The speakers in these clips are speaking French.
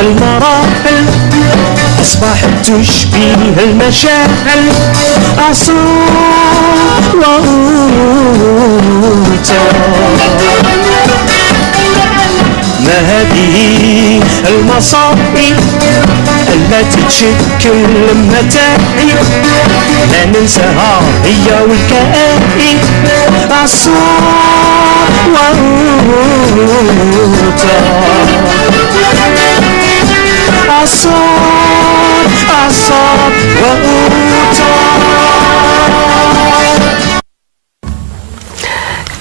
المراحل أصبحت تشبه المشاعل أعصاب وأوتار ما هذه المصائب التي تشكل متاعب لا ننساها هي والكائن أعصاب وأوتار أعصاب أعصاب وأوتار.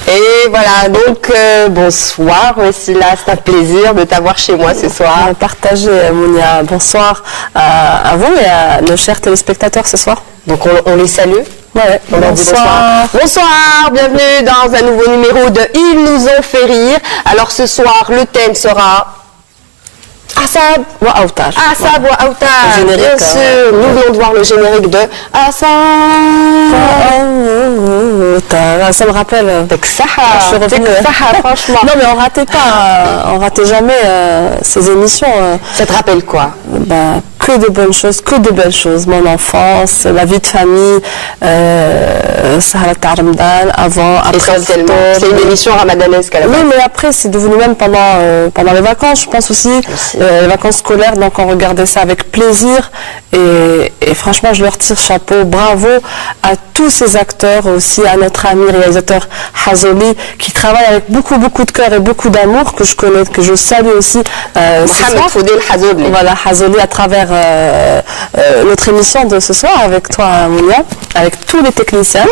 Et voilà, donc bonsoir Wessila, c'est un plaisir de t'avoir chez moi ce soir. Partagez Mounia, bonsoir à vous et à nos chers téléspectateurs ce soir. Donc on les salue. Ouais, on leur dit bonsoir. Bonsoir, bienvenue dans un nouveau numéro de Ils nous ont fait rire. Alors ce soir, le thème sera Asab wa Aoutar. Asab wa Aoutar. Bien sûr, nous venons de voir le générique de Asab wa Aoutar. Ça me rappelle. Franchement. Non mais on ratait jamais ces émissions. Ça te rappelle quoi? Que de bonnes choses, que de belles choses. Mon enfance, la vie de famille, Sahara Ramadan, avant, après. C'est une émission ramadanesque à la base. Oui, mais après, c'est devenu même pendant les vacances, je pense aussi. Les vacances scolaires, donc on regardait ça avec plaisir. Et franchement, je leur tire chapeau, bravo à tous ces acteurs, aussi à notre ami réalisateur Hazoli, qui travaille avec beaucoup de cœur et beaucoup d'amour, que je connais, que je salue aussi. Mohamed Foudel Hazoli. Voilà, Hazoli à travers notre émission de ce soir avec toi, Mounia, avec tous les techniciens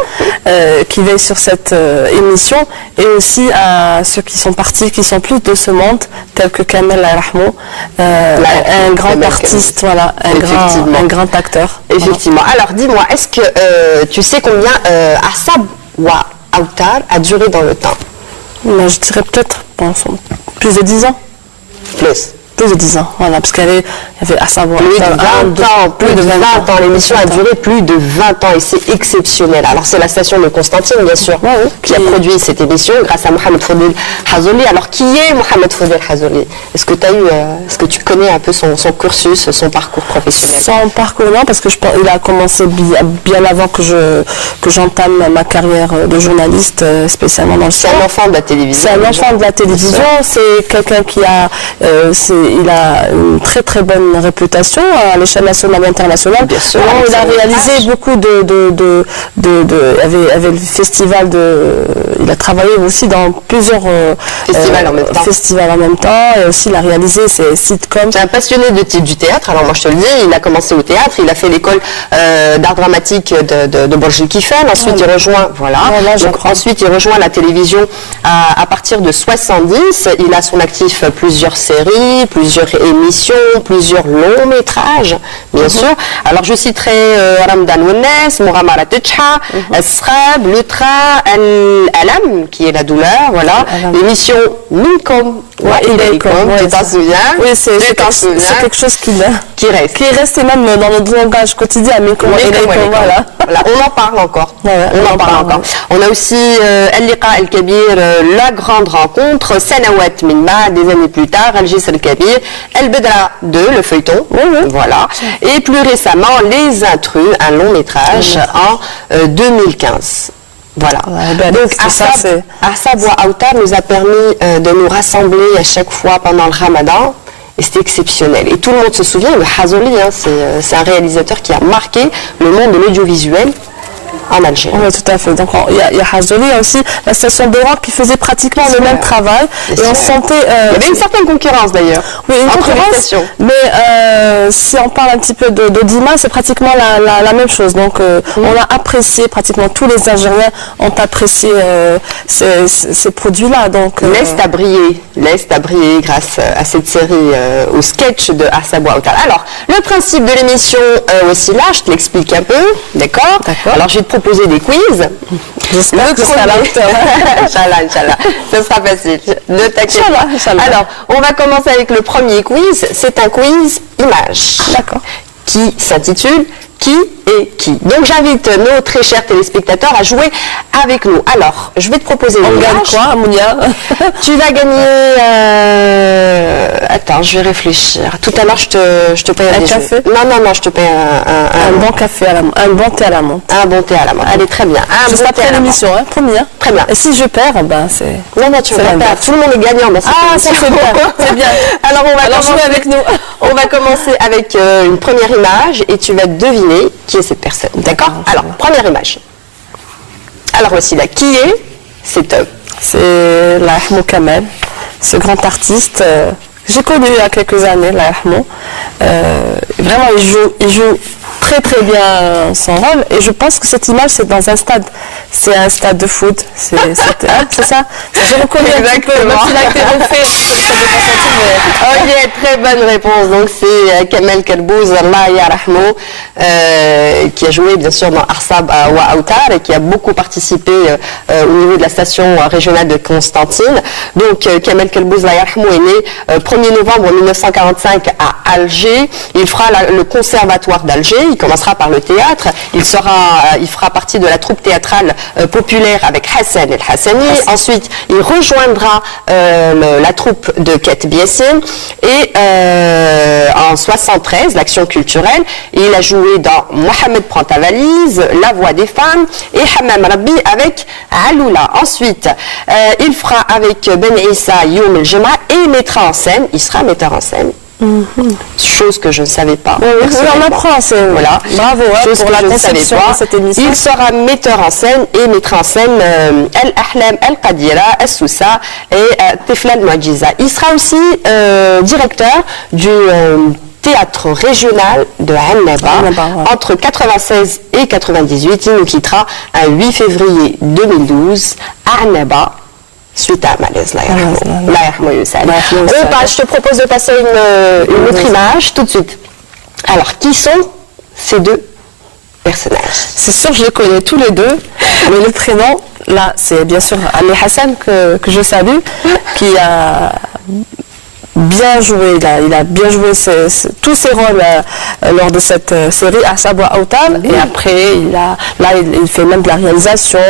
qui veillent sur cette émission, et aussi à ceux qui sont partis, qui sont plus de ce monde, tels que Kamel Rahmou, un grand artiste, voilà, un grand acteur. Effectivement. Alors dis-moi, est-ce que tu sais combien Asab wa Aoutar a duré dans le temps? Je dirais peut-être plus de 10 ans. Plus de 10 ans, voilà, parce qu'il y avait à savoir plus de 20 ans, l'émission a duré plus de 20 ans et c'est exceptionnel. Alors c'est la station de Constantine, bien sûr, qui a produit cette émission grâce à Mohamed Foudel Hazoli. Alors qui est Mohamed Foudel Hazoli? Est-ce que tu connais un peu son cursus, son parcours professionnel? Son parcours, non, parce que il a commencé bien avant que j'entame ma carrière de journaliste, spécialement dans le sport. C'est un enfant de la télévision. C'est un enfant de la télévision, c'est quelqu'un qui a il a une très bonne réputation à l'échelle nationale et internationale. Bien sûr. Il a réalisé beaucoup avait le festival il a travaillé aussi dans plusieurs festivals en même temps, et aussi il a réalisé ses sitcoms. C'est un passionné du théâtre. Alors moi je te le dis, il a commencé au théâtre, il a fait l'école d'art dramatique de Borj-el-Kifan. Ensuite il rejoint, ensuite il rejoint la télévision à partir de 70. Il a à son actif plusieurs séries, plusieurs émissions, plusieurs longs métrages, bien sûr. Alors je citerai Ramadan Wennes, Mouramara Tchha, Srab, Le Tra, Al-Alam, qui est la douleur, voilà. L'émission Minkom, tu t'en souviens? Oui, c'est quelque chose qui reste. Qui reste même dans notre langage quotidien, Minkom, voilà. On en parle encore. On a aussi Al-Liqa Al-Kabir, la grande rencontre, Sanawat Minma, des années plus tard, Al-Jisr Al-Kabir, El-Bedra 2, le feuilleton, voilà. Et plus récemment, Les Intrus, un long métrage en 2015. Voilà. Donc Asab wa Aoutar nous a permis de nous rassembler à chaque fois pendant le Ramadan. Et c'était exceptionnel. Et tout le monde se souvient de Hazoli, c'est un réalisateur qui a marqué le monde de l'audiovisuel en Algérie. Oui, tout à fait. Donc il y a Hazoli, il y a aussi la station d'Oran qui faisait pratiquement le même travail. Et on sentait... il y avait une certaine concurrence d'ailleurs. Oui, une concurrence. Mais si on parle un petit peu d'Odima, c'est pratiquement la même chose. Donc on a apprécié, pratiquement tous les Algériens ont apprécié ces produits-là. Donc L'Est a brillé grâce à cette série, au sketch de Asab wa Aoutar. Alors, le principe de l'émission aussi là, je te l'explique un peu, d'accord? Alors je vais te proposer des quiz. J'espère que ce sera à la hauteur. Inch'Allah, ce sera facile. Ne t'inquiète pas. Alors, on va commencer avec le premier quiz. C'est un quiz image. D'accord. Qui s'intitule « Qui et qui. Donc j'invite nos très chers téléspectateurs à jouer avec nous. Alors, je vais te proposer une On gagne image. quoi, Mounia? Tu vas gagner... Attends, je vais réfléchir. Tout à l'heure, je te paye Un déjeuner. café? Non, je te paye Un bon café à la un bon thé à la menthe. un bon thé à la menthe. Allez, très bien. Un Juste bon thé après à la menthe. l'émission, hein, promis. Hein. Très bien. Et si je perds, ben c'est... Non, tu C'est vas la pas. bête. Tout le monde est gagnant dans cette Ah, ça émission. c'est bien, c'est bien. Alors, on va Alors commencer jouez avec nous. On va commencer avec une première image et tu vas deviner qui est cette personne. D'accord? Alors, première image. Alors, voici là. Qui est cet homme? C'est Lahmo Kamel, ce grand artiste que j'ai connu il y a quelques années, Lahmo. Vraiment, il joue très très bien son rôle et je pense que cette image c'est dans un stade. C'est un stade de foot. C'est ça? Je reconnais un petit peu, même s'il a été refait, ça ne pas sentir, mais... Ok, très bonne réponse. Donc c'est Kamel Kelbouz, Allah yarahmou, qui a joué bien sûr dans Arsab wa Aoutar et qui a beaucoup participé au niveau de la station régionale de Constantine. Donc Kamel Kelbouz, Allah yarahmou, est né 1er novembre 1945 à Alger. Il fera le conservatoire d'Alger. Il commencera par le théâtre. Il fera partie de la troupe théâtrale populaire avec Hassan El Hassani. Ensuite, il rejoindra la troupe de Ket Biessin et en 73, l'action culturelle, il a joué dans Mohamed prend ta valise, La voix des femmes et Hammam Rabbi avec Aloula. Ensuite, il fera avec Ben Issa Youm El Jema et il mettra en scène, il sera metteur en scène. Chose que je ne savais pas. on apprend, c'est voilà. Bravo Chose pour que la je ne savais conception pas. de cette émission. Il sera metteur en scène et mettra en scène Al-Ahlam Al-Qadira, Al-Sousa et Tifla Al-Mu'jiza. Il sera aussi directeur du théâtre régional de Annaba. Ouais. Entre 96 et 98, il nous quittera un 8 février 2012 à Annaba. Suite à un malaise, je te propose de passer une autre image tout de suite. Alors, qui sont ces deux personnages? C'est sûr, je les connais tous les deux, mais le prénom, là, c'est bien sûr Ali Hassan que je salue, qui a bien joué, il a bien joué tous ses rôles lors de cette série Arsab wa Aoutar, et après il fait même de la réalisation,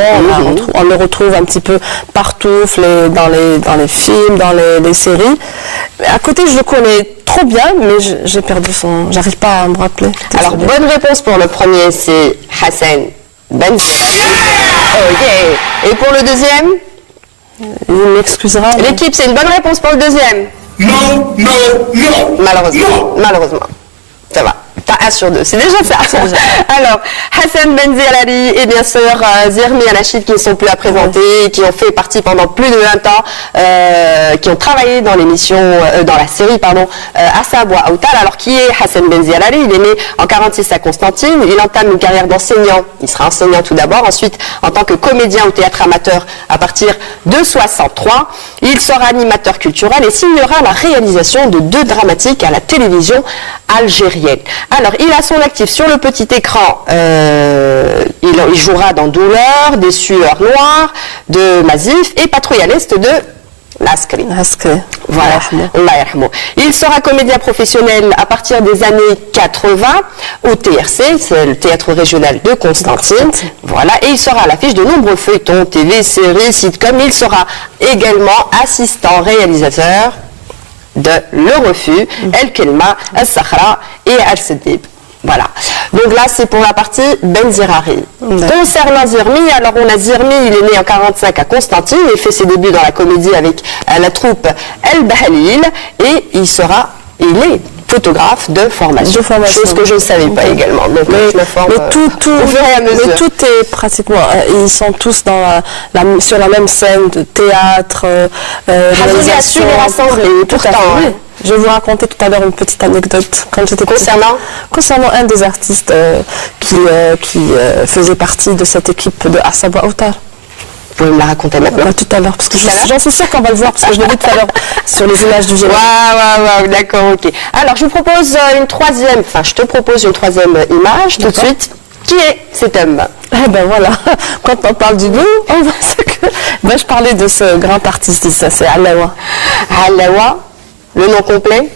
on le retrouve un petit peu partout, dans les films, dans les séries. À côté, je le connais trop bien, mais j'ai perdu j'arrive pas à me rappeler. Alors, bonne réponse pour le premier, c'est Hassan Ben Zirari. Ok. Et pour le deuxième? Il m'excusera. L'équipe, c'est une bonne réponse pour le deuxième? Non. Malheureusement. Ça va. T'as 1 sur 2. C'est déjà ça. Alors, Hassan Ben Zirari et bien sûr Zermi Al-Achid qui ne sont plus à présenter, qui ont fait partie pendant plus de 20 ans, qui ont travaillé dans l'émission, dans la série, Arsab wa Aoutar. Alors, qui est Hassan Ben Zirari? Il est né en 46 à Constantine. Il entame une carrière d'enseignant. Il sera enseignant tout d'abord. Ensuite, en tant que comédien au théâtre amateur à partir de 63. Il sera animateur culturel et signera la réalisation de 2 dramatiques à la télévision algérienne. Alors, il a son actif sur le petit écran. Il jouera dans Douleur, Des sueurs noires, de Mazif et Patrouille à l'Est de Laskri. Voilà. Allah yarhamou. Il sera comédien professionnel à partir des années 80 au TRC, c'est le théâtre régional de Constantine. Voilà. Et il sera à l'affiche de nombreux feuilletons, TV, séries, sitcoms. Il sera également assistant réalisateur de Le Refus, El Kelma, El Sakhra et Al Sedib. Voilà. Donc là, c'est pour la partie Ben Zirari. Concernant Zermi, alors on a Zermi, il est né en 45 à Constantine, il fait ses débuts dans la comédie avec la troupe El Bahalil et il est photographe de formation. Chose que je ne savais pas également. Donc je me forme au fur et à mesure. Mais tout est pratiquement, ils sont tous sur la même scène de théâtre, réalisation. Vous avez su les rassembler, pourtant. Oui. Je vais vous raconter tout à l'heure une petite anecdote quand j'étais concernant un des artistes qui faisait partie de cette équipe de Arsab wa Aoutar. Vous pouvez me la raconter maintenant? Tout à l'heure, parce que j'en suis sûre qu'on va le voir, parce que je l'ai vu tout à l'heure sur les images du général. Waouh, d'accord, ok. Alors, je te propose une troisième image tout de suite. Qui est cet homme? Eh ben voilà, quand on parle du loup, on voit ce que... je parlais de ce grand artiste, ça c'est Alawa. Alawa, le nom complet?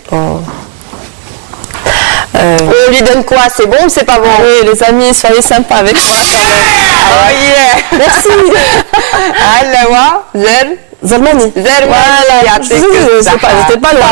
On lui donne quoi? C'est bon ou c'est pas bon? Oui, les amis, soyez sympas avec moi quand même. Oh yeah. Merci. Alawa, Zel. Zalmani. Voilà, j'étais pas loin.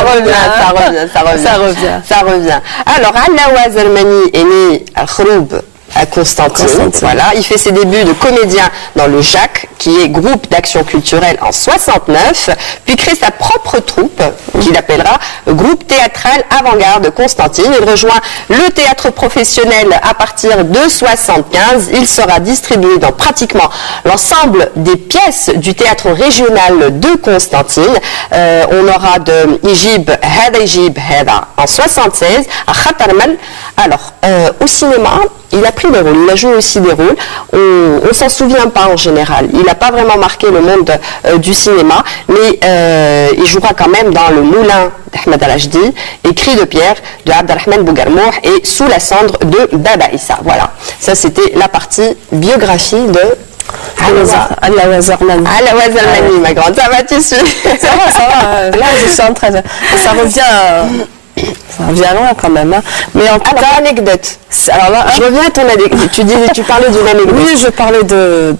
Ça revient. Alors, Alawa Zalmani est né à Khroub, à Constantine. Voilà, il fait ses débuts de comédien dans le JAC, qui est groupe d'action culturelle en 69, puis crée sa propre troupe, qu'il appellera Groupe théâtral avant-garde Constantine. Il rejoint le théâtre professionnel à partir de 75. Il sera distribué dans pratiquement l'ensemble des pièces du théâtre régional de Constantine. On aura de Ijib Hada Ijib Hada en 76 à Khatarmal. Alors, au cinéma, il a pris des rôles, il a joué aussi des rôles. On s'en souvient pas en général. Il n'a pas vraiment marqué le monde du cinéma, mais il jouera quand même dans Le Moulin d'Ahmed Al-Ajdi et Cri de pierre de Abdelrahman Bougarmour et Sous la cendre de Baba Issa. Voilà, ça c'était la partie biographie de Alawa Zalmani. Alawa Zalmani, ma grande. Ça va, tu suis? Ça va. Là, je suis en train de... Ça revient loin quand même. Hein. Mais en tout cas, anecdote. Alors là, je reviens à ton anecdote. Tu parlais d'une anecdote. Oui, je parlais de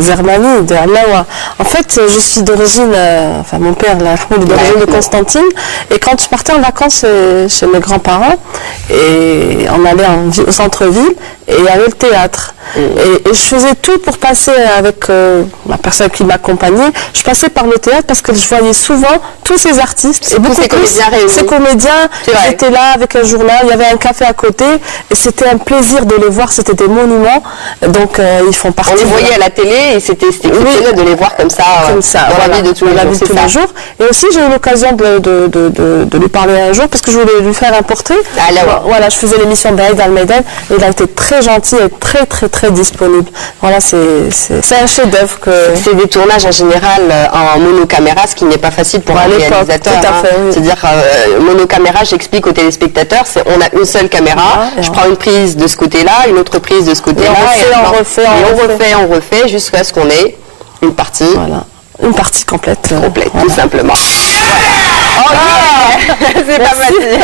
Zalmani, de Alawa. En fait, je suis d'origine, enfin mon père, est d'origine de Constantine. Et quand je partais en vacances chez mes grands-parents, et on allait au centre-ville, et il y avait le théâtre. Et je faisais tout pour passer avec la personne qui m'accompagnait. Je passais par le théâtre parce que je voyais souvent tous ces artistes et beaucoup ces comédiens qui étaient là avec un journal. Il y avait un café à côté et c'était un plaisir de les voir. C'était des monuments. Donc ils font partie. On les voyait à la télé et c'était exceptionnel de les voir comme ça dans la vie de tous les jours. Et aussi j'ai eu l'occasion de lui parler un jour parce que je voulais lui faire un portrait. Voilà, je faisais l'émission d'Aïd Al-Meden et il a été très gentil et très disponible. Voilà, c'est un chef-d'œuvre que... C'est des tournages en général en monocaméra, ce qui n'est pas facile pour un réalisateur. Tout à fait, oui. C'est-à-dire, monocaméra, j'explique aux téléspectateurs, on a une seule caméra, je prends une prise de ce côté-là, une autre prise de ce côté-là, on refait jusqu'à ce qu'on ait une partie. Voilà. Une partie complète. Tout simplement. Oh yeah. C'est pas facile.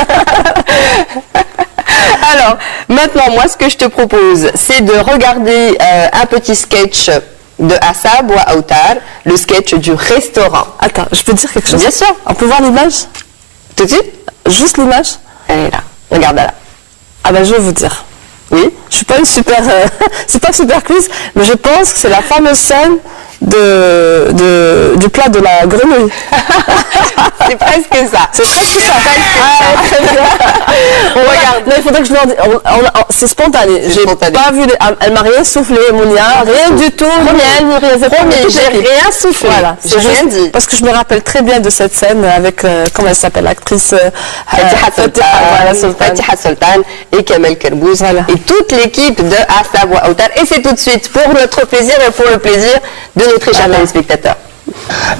Alors, maintenant, moi, ce que je te propose, c'est de regarder un petit sketch de Assab wa Aoutar, le sketch du restaurant. Attends, je peux dire quelque chose? Bien sûr. On peut voir l'image? Tout de suite? Juste l'image? Elle est là. Regarde-la. Ah ben, je vais vous dire. Oui? Je suis pas une super... c'est pas un super quiz, mais je pense que c'est la fameuse scène du plat de la grenouille. C'est presque ça. C'est presque ça. Très bien. On regarde. Là, il faudrait que je leur dise. C'est spontané. J'ai pas vu. Elle m'a rien soufflé, Mounia. Rien du tout. J'ai rien soufflé. Voilà. J'ai rien dit. Parce que je me rappelle très bien de cette scène avec, comment elle s'appelle, l'actrice Fatiha Sultan et Kamel Kerbouz et toute l'équipe de Assab wa Aoutar. Et c'est tout de suite pour notre plaisir et pour le plaisir de notre chers téléspectateurs.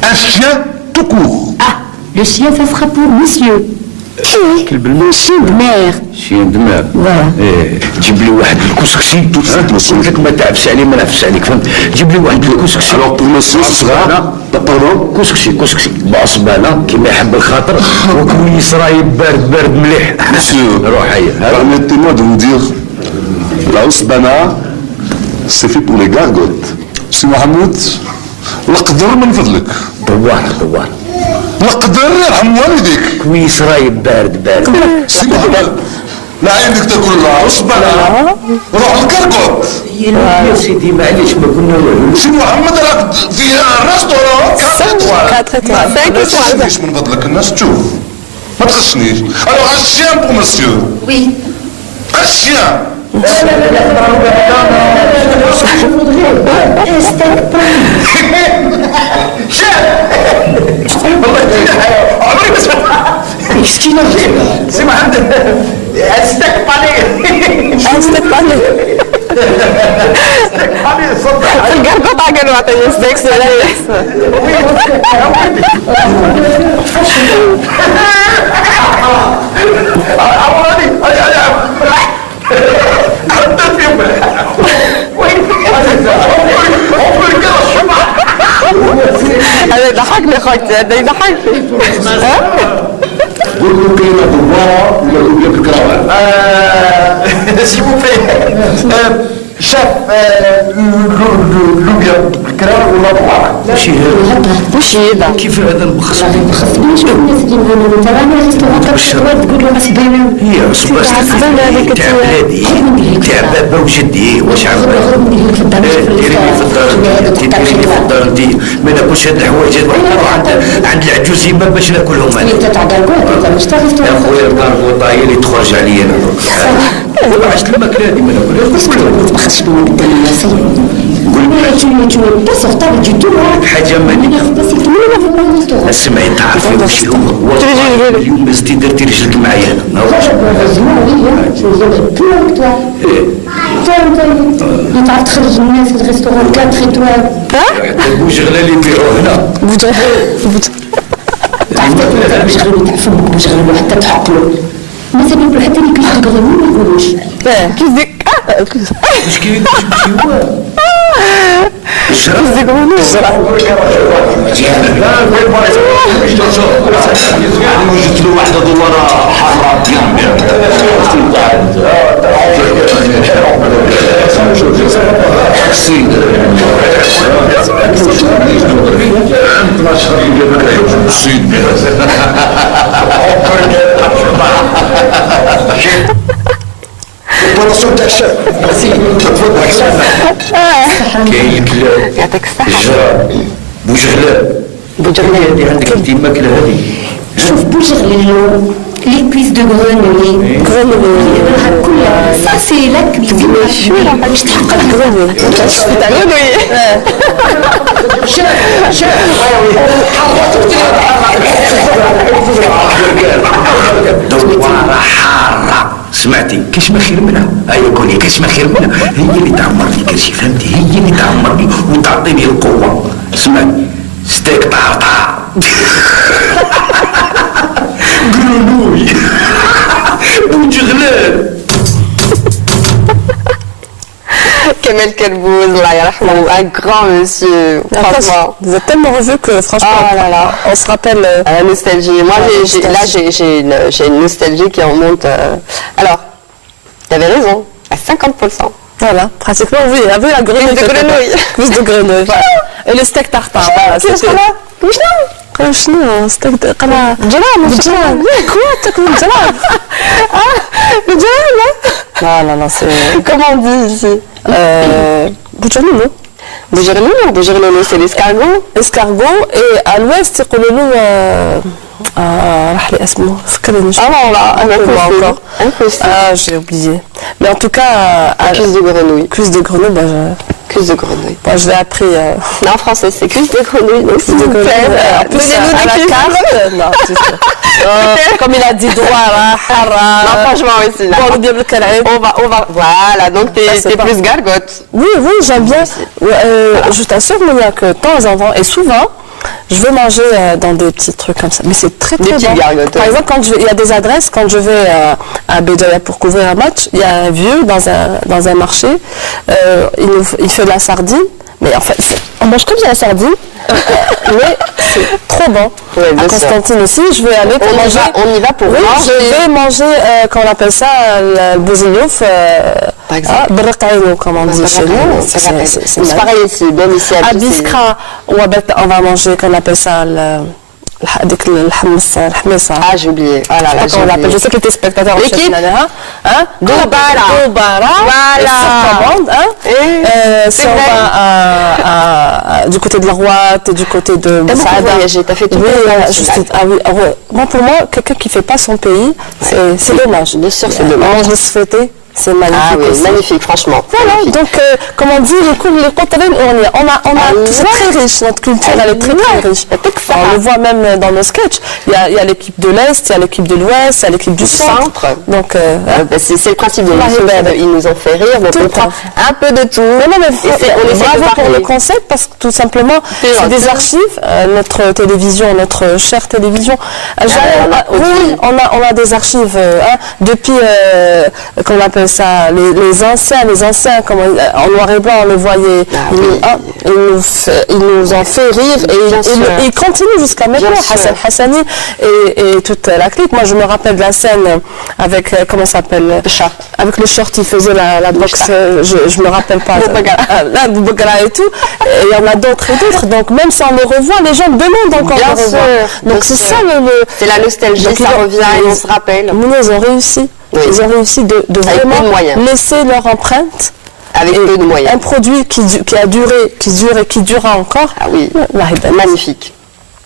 Un chien tout court. Ah, le chien, ça sera pour monsieur. Chien de mer. Chien de mer. Voilà. جيب لي واحد الكسكسي tout قلت لك ما تعبش عليه ما نعفش عليك فهمت جيب لي واحد الكسكسي alors pour monsieur ce sera pardon كسكسي بعصبانه كيما يحب الخاطر وكويس راهي بارد مليح monsieur روح هيا permettez-moi de vous dire la husbana c'est fait pour les gargotes سي محمود القدر من فضلك دوار القدر يرحم والديك كويس راهي بارد سي محمد لا عندك تاكل العصبنا روح الكركوت يا سيدي معليش ما قلنا والو سي محمد راك في ريستورون 4 ما تغشنيش من فضلك الناس تشوف ما تغشنيش الوغ ان شيان بو مسيو Oui. ان شيان عمري ما سمعت مسكينة سي محمد استك القرقطة قالوا عطيني ستيكس هذا يضحكني خوتي هذا يضحكني قول له كلمة دوارة ولا يقول لك الكراوة s'il vous plaît. شاف لوبيا بالكرا ولا بواقع ماشي وش هذا؟ كيف هذا المخصص مش كل الناس اللي يقولوا ترى انا ريستورون تقول له غصبانه هي صباح تاع بلادي تاع بابا وجدي واش عمل ديري لي في الدار ديري لي في الدار انت ما ناكلش هاد الحوايج هاد نروح عند العجوز يما باش ناكلهم انا انت تاع داركوت مش تاع يا ريستورون خويا الكاربوطه هي اللي تخرج عليا انا والله عشت الماكله هذه ما ناكلهاش تبخسش بهم قدام الناس tu n'es pas sortable du tout حاجه ما سمعي تعرفي واش هو والله اليوم بزتي درتي رجلك معايا هنا تعرف تخرج الناس في الريستوران 4 ايطوال بوجغله اللي يبيعوا هنا تعرف بوجغله تاع فمك بوجغله حتى تحقلو الناس اللي يقولوا حتى اللي كيشتغلوا ما يقولوش كيف ديك واش كاين هو الشرف وجدت له واحده دواره حاره البلاصه تاع الشاب تفضل كاين الكلاب يعطيك الصحة. الجراد بوجغلان هذه عندك انت الماكله هذه شوف بوجغلو les cuisses de grenouille كلها ça c'est la cuisine باش تحققها دواره حاره سمعتي كاش ما خير منها هيا قولي كاش ما خير منها هي اللي تعمر لي كرشي فهمتي هي اللي تعمر لي وتعطيني القوه سمعتي ستيك طعطع قرنوي بوجغلان Kamel Kelbouz, Allah yarhamou, un grand monsieur, franchement. Vous êtes tellement revu que franchement, Oh là là. on se rappelle. La nostalgie. Moi, j'ai une nostalgie qui remonte. Alors, tu avais raison, à 50%. Voilà, pratiquement, oui, avec la grenouille. Cuisse de grenouille. Cuisse de grenouille, voilà. Et le steak tartare, voilà. شنو ستيك قرا جرام كوا تاكل الجرام Le djellab, لا لا لا سي comment on dit ici بوجرلو Bougerlolo, c'est l'escargot. اسكارغو اي à l'ouest يقولوا له راح لي اسمه فكرني Ah non, là, impossible. Ah, j'ai oublié. Mais en tout cas, Cuisse de grenouille. cuisse de grenouille, Cuisse de grenouille. je l'ai appris. Non, en français, c'est cuisse de grenouille. Donc, s'il de vous plaît, grenouille. En plus, donnez-nous à des la cuisses. carte. Non, c'est sûr. Comme il a dit droit, Non, franchement, aussi, là. On va, voilà, donc Ça, c'est t'es pas- plus gargote. Oui, j'aime bien. Je t'assure, Monia, que de temps en temps, et souvent, je vais manger dans des petits trucs comme ça. Mais c'est très Des très petites bon. gargotes, Par ouais. exemple, il y a des adresses, quand je vais à Béjaïa pour couvrir un match, il y a un vieux dans un marché, il fait de la sardine. Mais en fait, on mange comme de la sardine, mais c'est trop bon. Ouais, bien À sûr. Constantine aussi, je vais aller pour manger. On y va pour Oui, manger. je vais manger, comment on appelle ça, le bouzillouf, Par exemple. برقعينو, comme on dit chez nous. C'est pareil ici, même ici à À Biskra, on va manger, qu'on appelle ça الحمصة. Ah, j'ai oublié. Ah là là, j'ai Comment on l'appelle? oublié. Je sais que les téléspectateurs L'équipe Doubara. Doubara. Voilà. Et sur commande, si c'est on vrai. va du côté de la Rouate et du côté de T'as beaucoup Moussaada. voyagé, t'as fait tout Oui, le voilà, monde, juste, c'est ah oui, moi, pour moi, quelqu'un qui fait pas son pays, c'est dommage. Bien sûr, c'est dommage. On mange le fêter, c'est magnifique. Ah oui, aussi. magnifique, franchement. Voilà, Magnifique. donc, comme on dit, les Contarines, c'est très riche, notre culture, elle est très très riche. On le voit même dans nos sketchs. Il y a l'équipe de l'Est, il y a l'équipe de l'Ouest, il y a l'équipe du centre. Donc, C'est le principe de l'émission, ils nous ont fait rire, donc Tout on le prend temps. un peu de tout. on essaie de bravo pour parler. le concept parce que tout simplement, C'est c'est des gentil. archives, notre télévision, notre chère télévision. on a Oui, on a des archives depuis, qu'on appelle ça, les anciens, comme en noir et blanc, on les voyait, il nous en fait rire et il continue jusqu'à maintenant, Hassan Hassani et toute la clique. Moi, je me rappelle de la scène avec, comment ça s'appelle, avec le short, il faisait la boxe, je me rappelle pas, là, Boubacara et tout, et il y en a d'autres et d'autres, donc même si on le revoit, les gens demandent encore de revoir. Donc c'est ça c'est la nostalgie, ça revient et on se rappelle. Ils ont réussi. Oui. Ils ont réussi de vraiment laisser leur empreinte avec peu de moyens. Un produit qui a duré, qui durera encore. Ah oui, magnifique.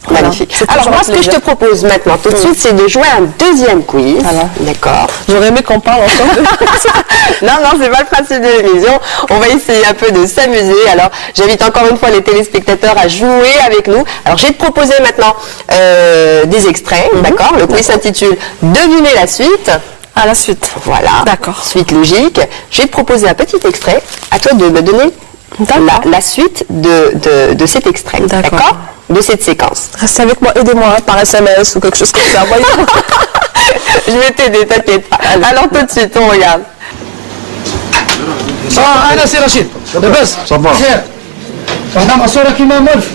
Voilà. Magnifique. Alors moi, ce que je te propose maintenant, tout de suite, c'est de jouer un deuxième quiz. Voilà. D'accord. J'aurais aimé qu'on parle encore de Non, c'est pas le principe de l'émission. On va essayer un peu de s'amuser. Alors, j'invite encore une fois les téléspectateurs à jouer avec nous. Alors, je vais te proposer maintenant des extraits. D'accord. Le quiz s'intitule « Devinez la suite ». À la suite. Voilà. D'accord. Suite logique. Je vais te proposer un petit extrait. À toi de me donner la suite de cet extrait. D'accord. De cette séquence. Reste avec moi, aidez-moi par SMS ou quelque chose comme ça. Je vais t'aider, t'inquiète pas. Alors tout de suite, on regarde. انا سي رشيد لاباس صافا خير وحده ماسوره كيما ملف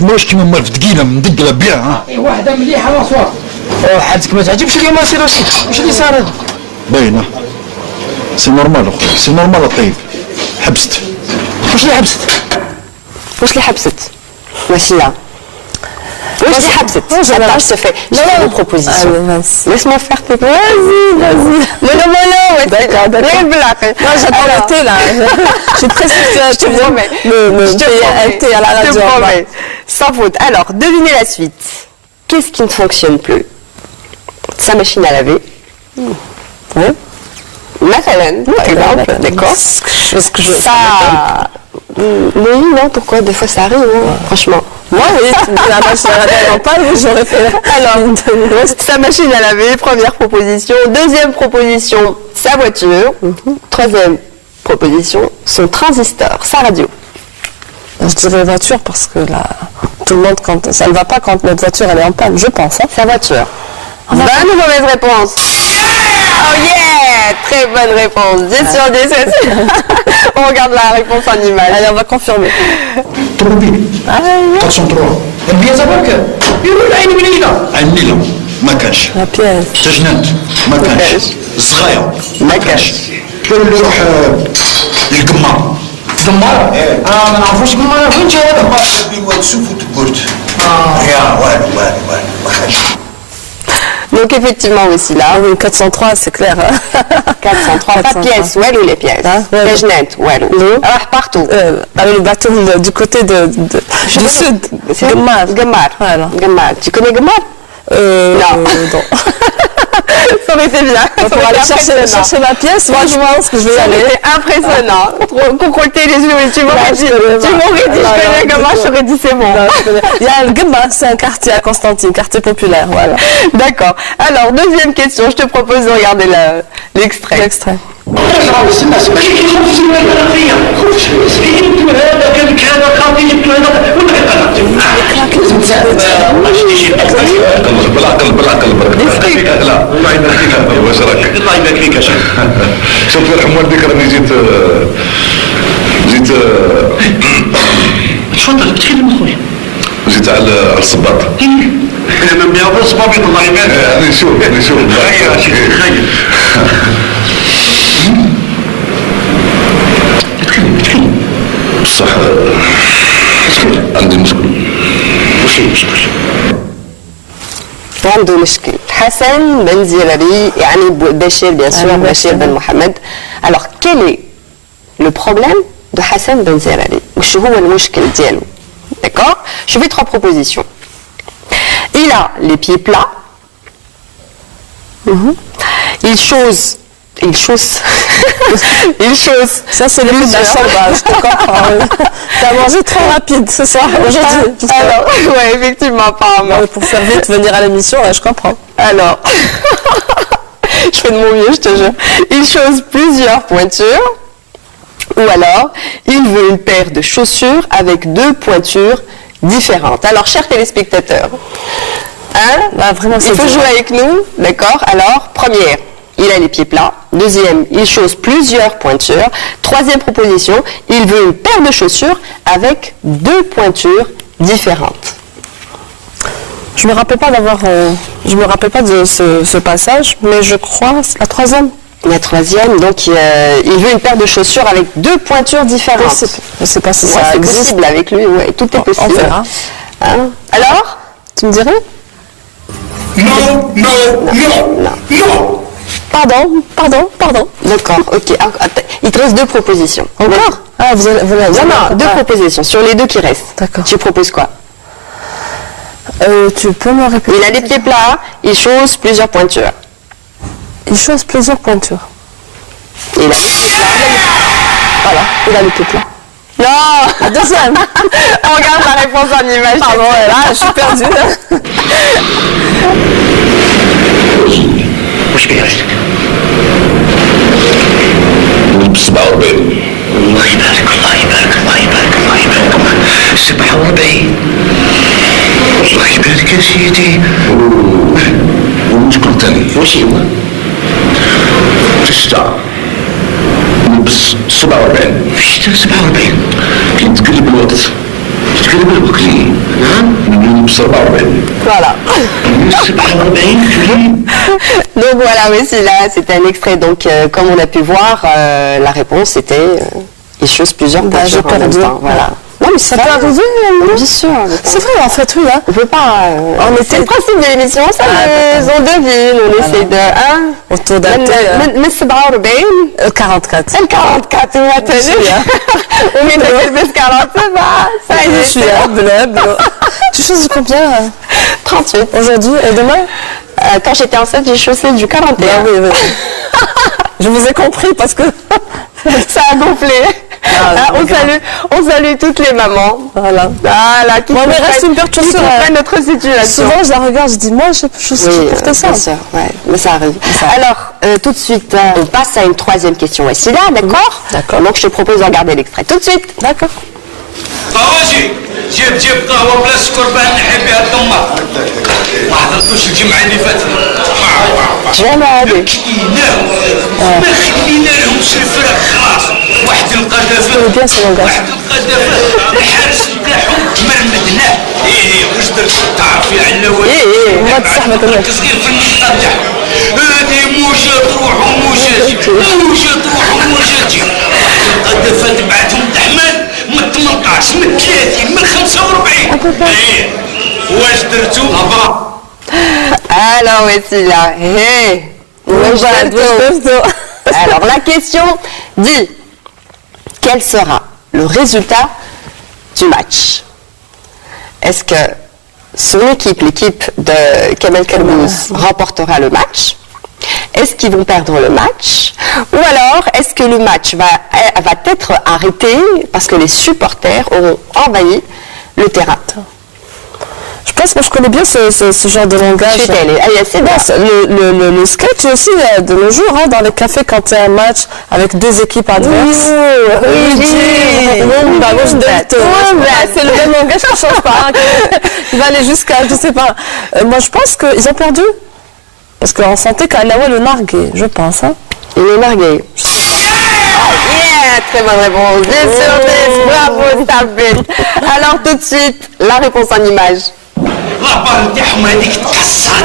واش كيما مالف ثقيله مدقله بيان ها واحده مليحه ماسوره حالتك ما تعجبش اليوم سي رشيد واش اللي صار هذا باينه سي نورمال اخويا سي نورمال طيب حبست واش اللي حبست Wasila. Vas-y, Habset. Attends, je te fais une proposition. Laisse-moi faire tes Vas-y. Mono, ouais. D'accord. Non, j'attends le thé, là. Je suis presque je te promets. Un thé à la radio. Je te promets. Sans faute. Alors, devinez la suite. Qu'est-ce qui ne fonctionne plus? Sa machine à laver. Oui. Mathalan, par exemple. D'accord. Ça... Oui, non, pourquoi? Des fois ça arrive, franchement. Moi, oui, la machine à laver, non pas, j'aurais fait. Alors, sa machine à laver, première proposition. Deuxième proposition, sa voiture. Troisième proposition, son transistor, sa radio. Je dirais voiture parce que là, tout le monde, ça ne va pas quand notre voiture elle est en panne, je pense. Sa voiture. Bonne ou mauvaise réponse? Oh yeah! Très bonne réponse. 10 sur 10. On regarde la réponse en image. Allez, on va confirmer. طوموبيل 403 البيازه برك يقولوا العين منيله عين نيله ما كانش La pièce. تجننت ما كانش الصغايه ما كانش قالوا لي روح للقمار دمار ما نعرفوش قمار فين جا هذا الواد سوف وتقولت يا والو ما كانش Donc effectivement aussi là. Oui, 403, c'est clair. 403, pas pièces, ouais, ou les pièces. Tejnet, ouais. Alors partout. Avec le bateau du côté du sud. C'est Gmar. Voilà. Gmar. Tu connais Gmar? Non. Ça aurait été bien. Pour aller chercher ma pièce, moi je pense que je vais y aller. C'était impressionnant. Concocter les yeux, tu m'aurais dit, je connais Gmar, je t'aurais dit c'est bon. Il y a le Gmar, c'est un quartier à Constantine, quartier populaire, voilà. D'accord. Alors, deuxième question, je te propose de regarder l'extrait. L'extrait. بالعقل لا الله يبارك فيك واش راك الله يبارك فيك يا شيخ شوف يرحم والديك راني جيت تفضل تكلم اخويا جيت على الصباط انا ما نبيعوش الصبابيط الله يبارك راني نشوف خير يا شيخ خير تكلم بصح عندي مشكل واش المشكل عنده مشكل. Hassan Ben Zirari, يعني Bachir bien sûr, Bachir Ben Mohamed. Alors, quel est le problème de Hassan Ben Zirari? وش هو المشكل ديالو? D'accord? Je fais 3 propositions. Il a les pieds plats. Il chausse. Ça, c'est le but d'un chambage, je te comprends. T'as mangé trop rapide ce soir, aujourd'hui. Alors, ouais, effectivement, apparemment. Pour faire vite venir à l'émission, je comprends. Alors, je fais de mon mieux, je te jure. Il chausse plusieurs pointures. Ou alors, il veut une paire de chaussures avec 2 pointures différentes. Alors, chers téléspectateurs, il faut jouer avec nous, d'accord? Alors, première. Il a les pieds plats, Deuxième, il chausse plusieurs pointures. Troisième proposition, il veut une paire de chaussures avec 2 pointures différentes. Je me rappelle pas je me rappelle pas de ce passage, mais je crois la troisième. La troisième, donc il veut une paire de chaussures avec 2 pointures différentes. Je sais pas si Ouais, ça c'est existe. possible avec lui, ouais, tout est possible. On verra. Hein? Alors, Tu me dirais? Non, non, non, non. Pardon. d'accord, ok. Ah, attends, il te reste 2 propositions. Encore? Ah, vous avez Non, 2 propositions. Sur les 2 qui restent, D'accord. tu proposes quoi? Tu peux me répéter? Il a les pieds plats, il chausse plusieurs pointures. Il chausse plusieurs pointures. Il a les pieds plats. Voilà, il a les pieds plats. Non. La deuxième. On regarde la réponse en image. Pardon, là, je suis perdue. وش بيعجبك؟ ب47 الله يبارك الله يبارك الله يبارك الله يبارك 47 الله يبارك يا سيدي والمشكل الثاني وش هو؟ في الشتاء نلبس 47 في الشتاء 47 كي تقلب الوقت تقلب الوقت نعم نلبس 44 Voilà. 47 Donc voilà, oui, c'est là, c'était un extrait. Donc, comme on a pu voir, la réponse était il chausse plusieurs pointures j'ai en même perdu. temps. Voilà. Non, mais Ça peut arriver, non? bien sûr. C'est vrai, en fait, oui. Hein. On peut pas. C'est le principe de l'émission, ça, on devine, on essaie de. Hein, Autour d'un thé, من 47 44. ال 44 هو تاني ومين تلبس 47 ça Je existe. suis là, bleu. Tu choses combien 38. aujourd'hui et demain? Quand j'étais enceinte, j'ai chaussé du 41. Ah oui. Je vous ai compris parce que Ça a gonflé. On salue toutes les mamans. voilà. Voilà, qui Bon, mais comprennent- reste une paire de qui chaussures, comprennent notre situation. Souvent, je la regarde, je dis, moi, je portais ça. bien sûr, ouais, mais ça arrive. Alors, tout de suite, on passe à une troisième question. Voici là, d'accord? D'accord. Donc, je te propose de regarder l'extrait tout de suite. D'accord. طواجي جيب قهوه بلا سكر باه نحي بها الضمه ما حضرتوش الجمعه اللي فاتت Jamais allé. ما خلينا لهمش الفراق خلاص واحد القذافه bien ce langage. واحد القذافه الحارس نتاعهم مرمدناه واش درت تعرفي على ما تسحبك الناس. صغير في المنطقه تاعهم هذه موجه تروح وموجه موجه تروح وموجه تجي القذافه تبعتهم تحمل من 18 من 30 من 45 واش درتو ابا Alors, voici là. Hey, Alors, la question dit quel sera le résultat du match? Est-ce que son équipe, l'équipe de Kamel Kerbouz, remportera le match? Est-ce qu'ils vont perdre le match? Ou alors, est-ce que le match va être arrêté parce que les supporters auront envahi le terrain? Je pense que je connais bien ce genre de langage. C'est Bon, le sketch aussi de nos jours, hein, dans les cafés quand il y a un match avec 2 équipes adverses. C'est le même langage qui ne change pas. Hein, il va aller jusqu'à, je sais pas. Moi, je pense qu'ils ont perdu. Parce qu'on sentait qu'Alaoué le nargué, je pense. Hein. Il est nargué. Yeah, très bonne réponse. 10 sur 10, bravo Stabit. Alors tout de suite, la réponse en image. لابار نتاعهم هذيك تكسرت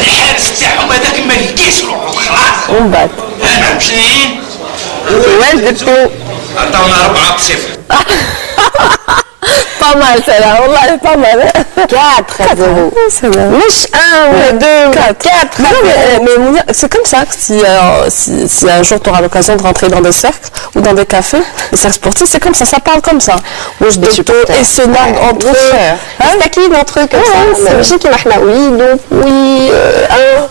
الحارس تاعهم هذاك ما لقيش روحو خلاص On bat. انا مشي Ouais, je tout. عطاونا 4-0 Pas mal celle-là, Wallah, pas mal. 4-0. C'est bien. Mouche 1, 2, 4. Mais Mounia, c'est comme ça que si un jour tu auras l'occasion de rentrer dans des cercles ou dans des cafés, les cercles sportifs, c'est comme ça parle comme ça. Et se narguent entre eux. C'est taquine entre eux comme ça. Mais je sais qu'il y a oui, donc oui,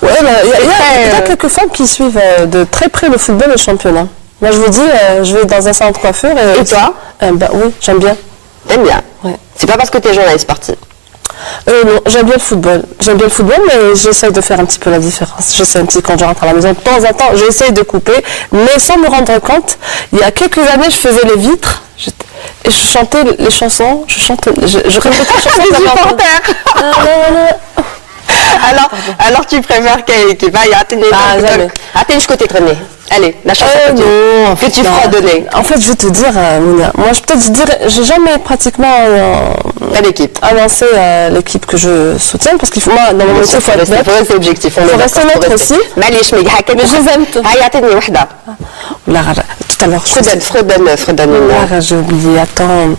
Ouais, il y a quelques femmes qui suivent de très près le football et le championnat. Moi je vous dis, je vais dans un salon de coiffure et toi bah, oui, j'aime bien. T'aimes bien. Ouais. C'est pas parce que t'es journaliste sportif. Non, j'aime bien le football. J'aime bien le football, mais j'essaye de faire un petit peu la différence. J'essaie un petit, quand je rentre à la maison, de temps en temps, j'essaye de couper, mais sans me rendre compte. Il y a quelques années, je faisais les vitres, et je chantais les chansons, je répétais les chansons. Alors tu préfères quelle équipe? jamais. Attends, je côté traîner. Allez, la chanson non, que tu feras donner. En fait, je vais te dire, Mounia, moi, je dirais, j'ai jamais pratiquement avancé l'équipe que je soutiens, parce qu'il faut, moi, dans mon métier, il faut être neutre. C'est objectif. Il faut rester neutre aussi. Mais je les aime. Tout à l'heure, Freuden. j'ai oublié, attends.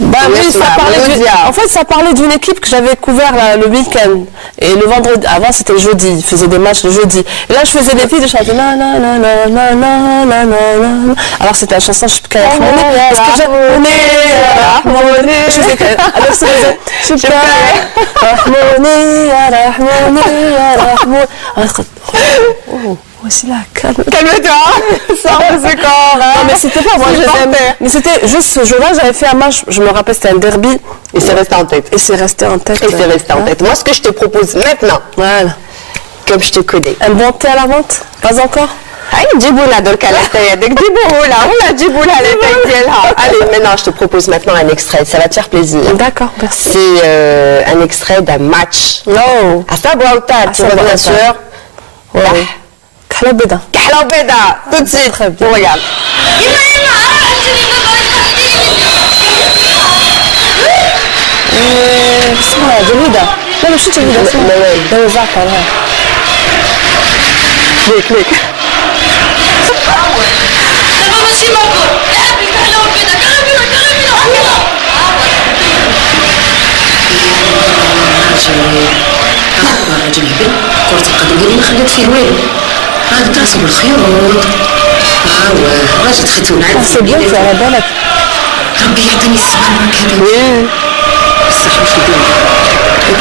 Bah oui, en fait, ça parlait d'une équipe que j'avais couvert le week-end. Et le vendredi, avant c'était le jeudi, ils faisaient des matchs le jeudi. Et là, je faisais des filles, je chantais na na na na na na na na. Alors c'était la chanson, je sais plus quelle parce que j'ai je faisais alors c'est je sais pas voici là, calme-toi, sors de ce corps. Non, mais c'était pas moi, mais c'était juste ce jour-là, j'avais fait un match, je me rappelle, c'était un derby. Et c'est resté en tête. Moi, ce que je te propose maintenant, voilà, comme je te connais. Un bon thé à la menthe? Pas encore? Allez, maintenant, je te propose maintenant un extrait, ça va te faire plaisir. D'accord, merci. C'est un extrait d'un match. Non. À ça, tu vois bien sûr. Ouais. Kalabeda. Tout de suite. Très bien. On regarde. اسمها جليدة. لا مش جليدة اسمها. لا جعفر. ليك. ماشي موجود. لا بيكحلوا كده. راجل هبل كرة القدم هذه ما خلت فيه والو. هذا دراسة بالخيوط. راجل ختون عاد. سي بيان في على بالك. ربي يعطيني الصبر معك هذا. بصح واش ندير؟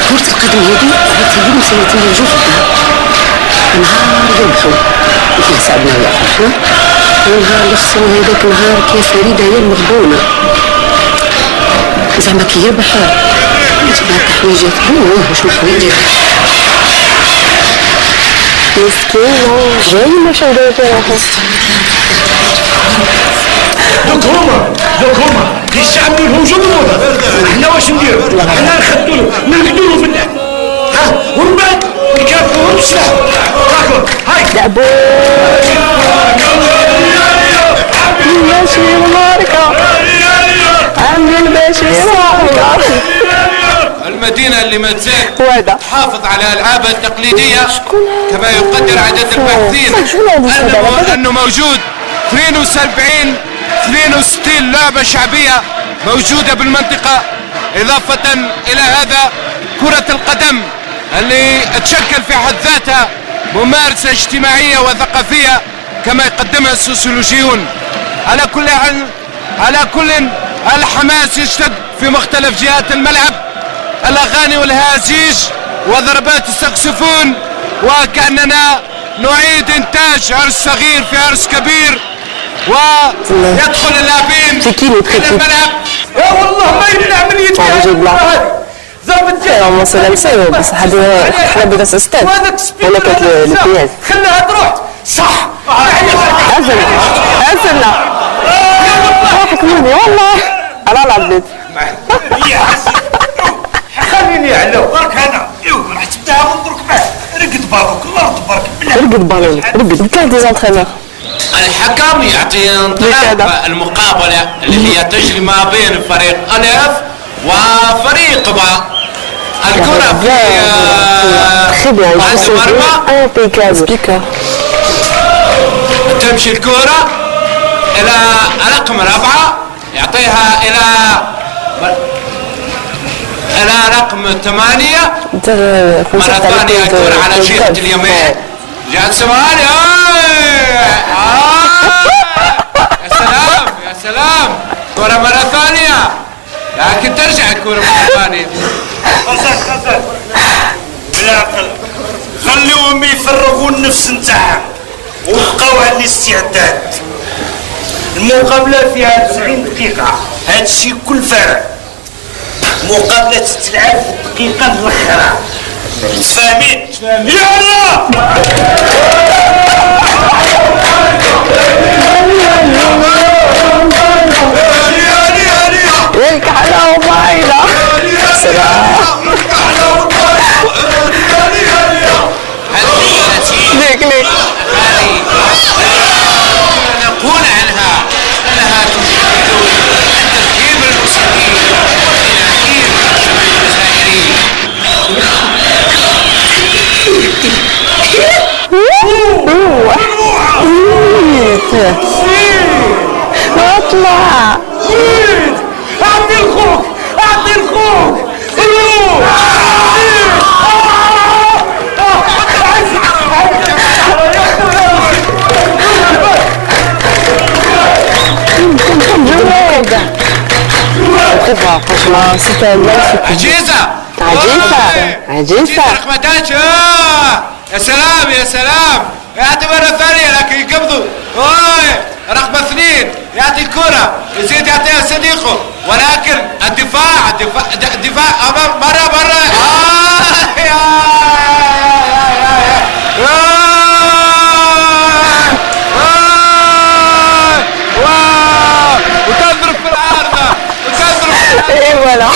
كرة القدم هذه عرفتي يوم سنتين نجو في الدار. نهار يربحوا وفيه سعدنا ويا فرحنا. ونهار اللي خسروا هذاك النهار كي فريدة هي المغبونة. زعما كي يربح يجيب هكا حوايجات وشنو حوايجات. مسكينة جاي ما شايفة دوك هما الشعب منهم جمهور. احنا واش نديرو؟ احنا نرقدوا له بالله. ها ومن بعد نكافئوه بالسلاح. هاكا هاي. لعبوا ماشي الماركة عامل ماشي الماركة. المدينة اللي ما تزال تحافظ على ألعابها التقليدية كما يقدر عدد الباحثين أنه موجود 62 لعبة شعبية موجودة بالمنطقة. إضافة إلى هذا كرة القدم اللي تشكل في حد ذاتها ممارسة اجتماعية وثقافية كما يقدمها السوسيولوجيون. على كل الحماس يشتد في مختلف جهات الملعب. الأغاني والهازيج وضربات السكسفون وكأننا نعيد إنتاج عرس صغير في عرس كبير. ويدخل اللاعبين إلى الملعب. يا والله ما يمنع من يتكلم. On se l'aime ça, بس هذه احنا بدنا سستان. ولا كانت القياس. خلها تروح. صح. أزلنا. روحك مني والله. أنا العبد. خليني علو برك هنا. راح تبداها ونضرك معاه. رقد بالك الله تبارك بالله. رقد. كان دي زونترينور. الحكم يعطي انطلاق المقابلة اللي هي تجري ما بين فريق ألف وفريق باء. الكرة في المرمى. تمشي الكرة إلى رقم 4 يعطيها إلى رقم 8. مرة ثانية الكرة على جهة اليمين. جهة الشمال. يا سلام كرة مرة ثانية لكن ترجع الكرة مرة ثانية. غزل بالعقل خليهم يفرغوا النفس نتاعهم وبقاو على الاستعداد. المقابلة فيها 90 دقيقة. هذا الشيء كل فارغ. مقابلة تتلعب في الدقيقة الأخيرة. فاهمين؟ يلا الكحلة ومايلة. سلام. اطلع اعطي الخوك اعطي الخوك عجيزة عجيزة رقمتاش يا سلام يا سلام يعطي مرة ثانية لكن يقبضوا رقم 2 يعطي الكرة يزيد يعطيها صديقه ولكن الدفاع أمام مرة وتضرب في العارضة Et voilà.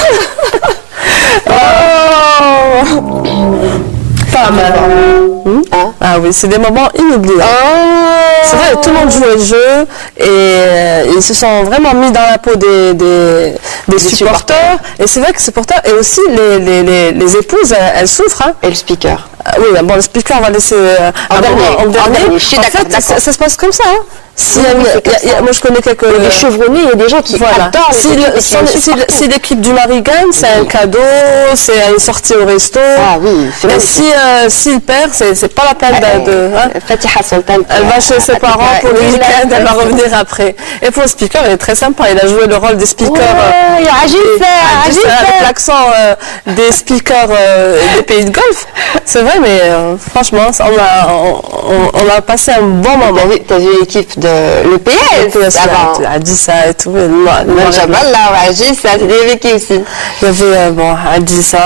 Pas mal. Ah oui, c'est des moments inoubliables. C'est vrai, tout le monde jouait le jeu et ils se sont vraiment mis dans la peau des supporters. Et c'est vrai que les supporters et aussi les épouses, elles souffrent. Hein. Et le speaker. Oui, bon, le speaker, on va laisser en dernier. Je suis En d'accord, fait, ça se passe comme ça. Hein. Si moi je connais quelques... Il y a des chevronnés, il y a des gens qui adorent si l'équipe du mari gagne, c'est un cadeau, c'est une sortie au resto. Ah oui, c'est magnifique. S'il perd, c'est pas la peine de... Hein. Elle va chez ses parents pour le week-end, elle va revenir après. Et pour le speaker, il est très sympa, il a joué le rôle des speakers... avec l'accent des speakers des pays de Golfe. C'est vrai, mais franchement, on a passé un bon moment. T'as vu l'équipe de l'EPS avant. Tu as dit ça et tout. Jaballah, Adissa, c'est des vécus aussi. Il y avait, bon, Adissa,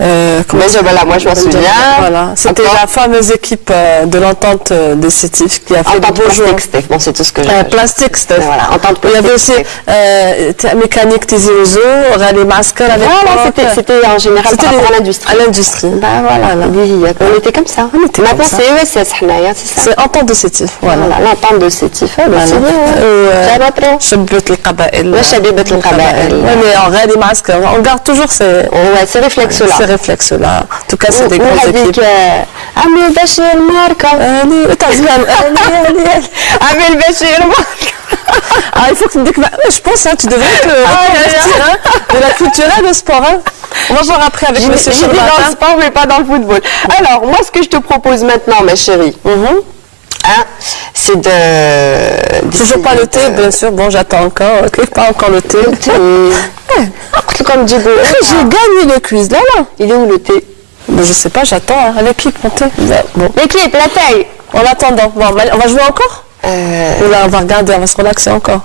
moi je m'en souviens. Voilà. C'était la fameuse équipe de l'entente des Sétifs qui a fait de beaux joueurs. Bon, c'est tout ce que j'ai. Plastique, Steph. Voilà, entente il y avait aussi mécanique Tizi Ouzou, Rallye Masker avec. Voilà, c'était en général par rapport à l'industrie. À l'industrie. Bah voilà. On était comme ça. Maintenant c'est ESS, c'est ça. C'est entente de Sétifs. Voilà. L'entente de Sétifs. شبيبة القبائل. شبيبة القبائل. Mais en Rallye Masker, on garde toujours ces réflexes-là. Ces réflexes-là. En tout cas, c'est des grandes équipes. عمي بشير ماركة. عمي بشير ماركة. Ah, il faut que tu me dises que je pense, hein, tu devrais être de la culturelle, le sport. Hein. On va voir après avec monsieur J'ai dit dans le sport, mais pas dans le football. Alors, moi, ce que je te propose maintenant, ma chérie, c'est de... Toujours pas le thé, bien sûr. Bon, j'attends encore. Ok, pas encore le thé. Comme du beau. J'ai gagné le quiz, là. Il est où le thé? Bon, je sais pas, j'attends. Hein. L'équipe, mon thé. Bon. L'équipe, la taille. En attendant. Bon, on va jouer encore Là, on va regarder, on va se relaxer encore.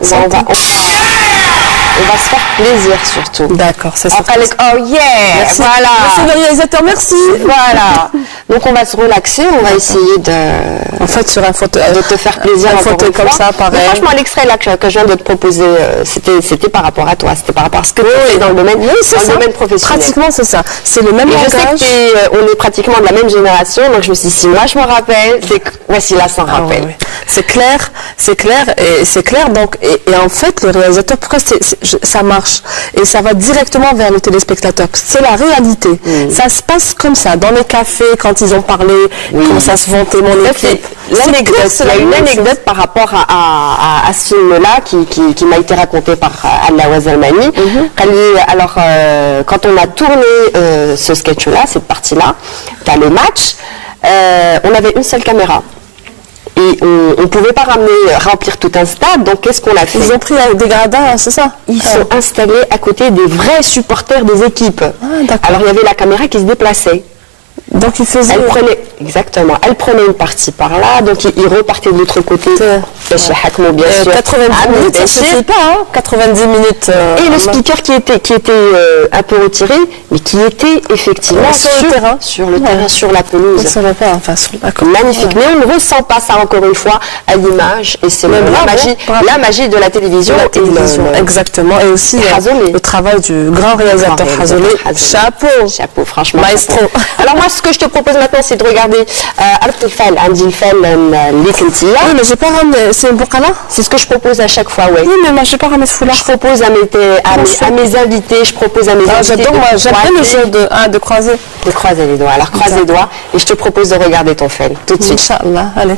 On va se faire plaisir surtout. D'accord, c'est ça. Oh yeah. Merci. Voilà. Merci le réalisateur, merci. Voilà. Donc on va se relaxer, on va essayer de... En fait, sur un fauteuil... De te faire plaisir. Un fauteuil comme ça, pareil. Mais franchement, l'extrait là que je viens de te proposer, c'était par rapport à toi, c'était par rapport à ce que tu fais dans le domaine, professionnel. Pratiquement, c'est ça. C'est le même langage. Je sais qu'on est pratiquement de la même génération, donc je me suis dit, si moi je me rappelle, c'est que voici là s'en rappelle. Oui. C'est clair, donc, et en fait, le réalisateur, pourquoi ça marche et ça va directement vers le téléspectateur. C'est la réalité. Ça se passe comme ça, dans les cafés, quand ils ont parlé, comment ça se vantait mon équipe. L'anecdote, il y a une anecdote par rapport à ce film-là qui m'a été raconté par Alla Zalmani. Alors, quand on a tourné ce sketch-là, cette partie-là, dans le match, on avait une seule caméra. Et on ne pouvait pas remplir tout un stade, donc qu'est-ce qu'on a fait? Ils ont pris des gradins, c'est ça? Ils sont installés à côté des vrais supporters des équipes. Alors il y avait la caméra qui se déplaçait. Donc ils faisaient... Exactement. Elle prenait une partie par là, donc ils repartaient de l'autre côté. Bien sûr. 90 minutes, ça suffit pas, hein? 90 minutes. Et le speaker qui était un peu retiré, mais qui était effectivement sur le terrain, sur la pelouse. Sur le terrain, enfin, magnifique. Mais on ne ressent pas ça encore une fois à l'image, et c'est la magie de la télévision. Exactement. Et aussi le travail du grand réalisateur Hazolé. Chapeau, franchement. Maestro. Alors moi, ce que je te propose maintenant, c'est de regarder Oui, mais j'ai pas ramené. C'est une boucala? C'est ce que je propose à chaque fois, oui. Oui, mais moi, j'ai pas ramené de foulard. Je propose à mes invités, J'adore, moi, j'aime bien le jeu de croiser. De croiser les doigts. Alors, croise les doigts et je te propose de regarder ton fel tout de suite. Inch'Allah, allez.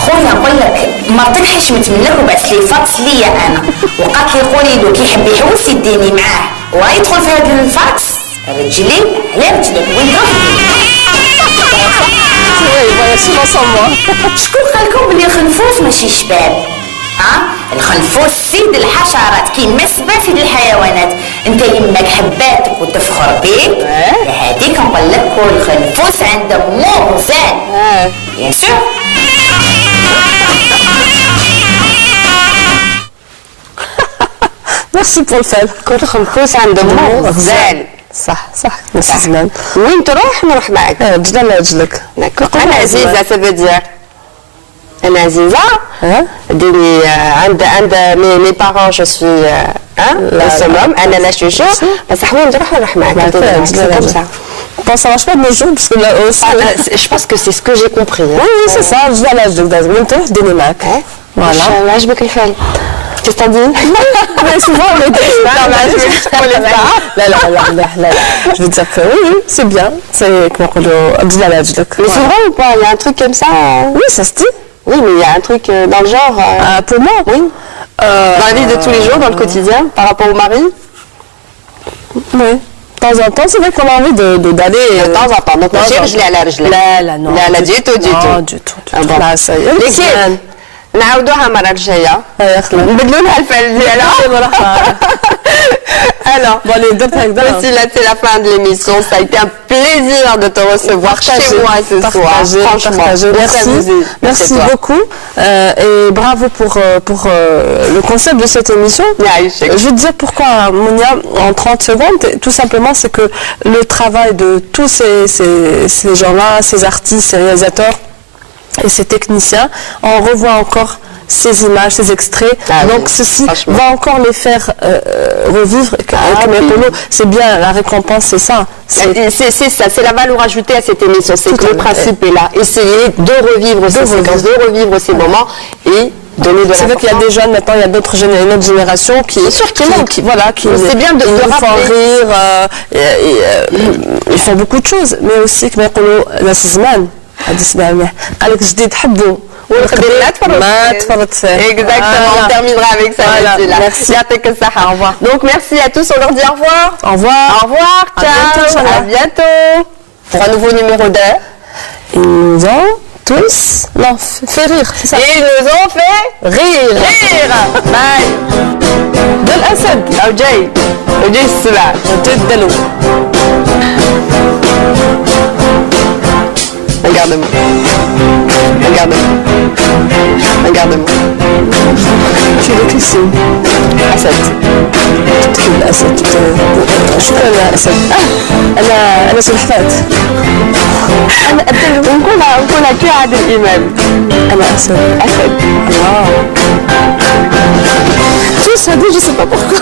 خويا نقول لك مرتك حشمت منك وبعث لي فاكس ليا انا وقالت لي قولي له كي يحب يحوس يديني معاه ويدخل في هذا الفاكس رجلي على رجلك وين شكون قال لكم بلي الخنفوس ماشي شباب؟ الخنفوس سيد الحشرات كيما السبع سيد الحيوانات. انت يماك حباتك وتفخر بيك هذيك نقول لك الخنفوس عنده مو غزال بيان سور. ميرسي بور الفال. كل خنفوس عنده مو غزال. صح ماشي زمان. وين تروح نروح معك. رجلة على رجلك. انا عزيزه سافيدير انا عزيزه ديري عند مي بارون جو سوي لا سوموم انا لا شوشو بس حنا نروح معك. Bon, ça marche pas de nos jours parce que là aussi. Je pense que c'est ce que j'ai compris. Oui, c'est ça. Je vais à l'âge de Gdazgminto, je donne Mac. Voilà. Je veux qu'elle fasse. Qu'est-ce que t'as dit? Mais souvent, on est des je veux dire que oui, c'est bien. C'est comment on dit. Mais c'est vrai ou pas? Il y a un truc comme ça. Oui, ça se dit. Oui, mais il y a un truc dans le genre. Pour moi? Oui. Dans la vie de tous les jours, dans le quotidien, par rapport au mari? Oui. De temps en temps, c'est vrai qu'on a envie d'aller. De temps en temps. Donc, je l'ai à la rejle. Là, non. Là, du tout. Non, du tout. Là, ça y est. لكن نعاودوها المرة الجاية نبدلوا لها الفال ديالها. Alors, voici là, c'est la fin de l'émission. Ça a été un plaisir de te recevoir chez moi ce soir. Franchement, merci beaucoup et bravo pour le concept de cette émission. Je vais te dire pourquoi, Monia, en 30 secondes. Tout simplement, c'est que le travail de tous ces gens-là, ces artistes, ces réalisateurs et ces techniciens, on revoit encore ces images, ces extraits. Donc ceci va encore les faire revivre. C'est bien, la récompense, c'est ça. C'est ça, c'est la valeur ajoutée à cette émission. C'est que le principe est là. Essayer de revivre ces séquences, de revivre ces moments et donner de la. C'est vrai qu'il y a des jeunes maintenant, il y a d'autres une autre génération qui c'est bien de font rire, ils font beaucoup de choses, mais aussi que قالك جديد حبوا ما تفرط فيه. Exactement, on terminera avec ça. Merci. Au revoir. Donc merci à tous, on leur dit au revoir. Au revoir. Au revoir, ciao, à bientôt. Pour un nouveau numéro de... Ils nous ont tous... Non, fait rire, c'est ça. Ils nous ont fait rire. Bye. De l'Assad. Oujay c'est là. Oujay Dalou. Regarde-moi. Tu veux qui c'est? Assad. تحب أسد. شكرا يا أسد. أنا سلحفاة. أنا نقولها كعادل إمام. أنا أسد. واو. Tous ça dit, je sais pas pourquoi.